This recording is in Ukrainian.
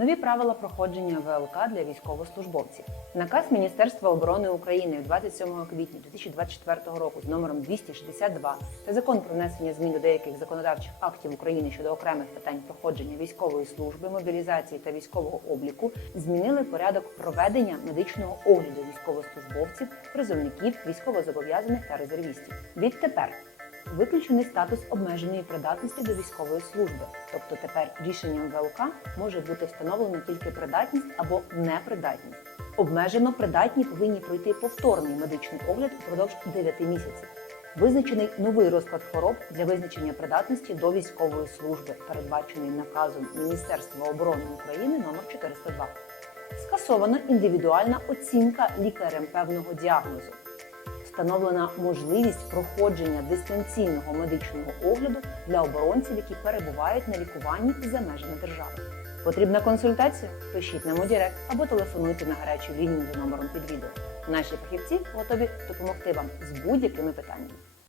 Нові правила проходження ВЛК для військовослужбовців. Наказ Міністерства оборони України від 27 квітня 2024 року з номером 262 та закон про внесення змін до деяких законодавчих актів України щодо окремих питань проходження військової служби, мобілізації та військового обліку змінили порядок проведення медичного огляду військовослужбовців, призовників, військовозобов'язаних та резервістів. Відтепер Виключений статус обмеженої придатності до військової служби, тобто тепер рішенням ВЛК може бути встановлено тільки придатність або непридатність. Обмежено придатні повинні пройти повторний медичний огляд упродовж 9 місяців. Визначений новий розклад хвороб для визначення придатності до військової служби, передбачений наказом Міністерства оборони України номер 402. Скасована індивідуальна оцінка лікарем певного діагнозу встановлена можливість проходження дистанційного медичного огляду для оборонців, які перебувають на лікуванні за межами держави. Потрібна консультація? Пишіть нам у Дірект або телефонуйте на гарячу лінію за номером під відео. Наші фахівці готові допомогти вам з будь-якими питаннями.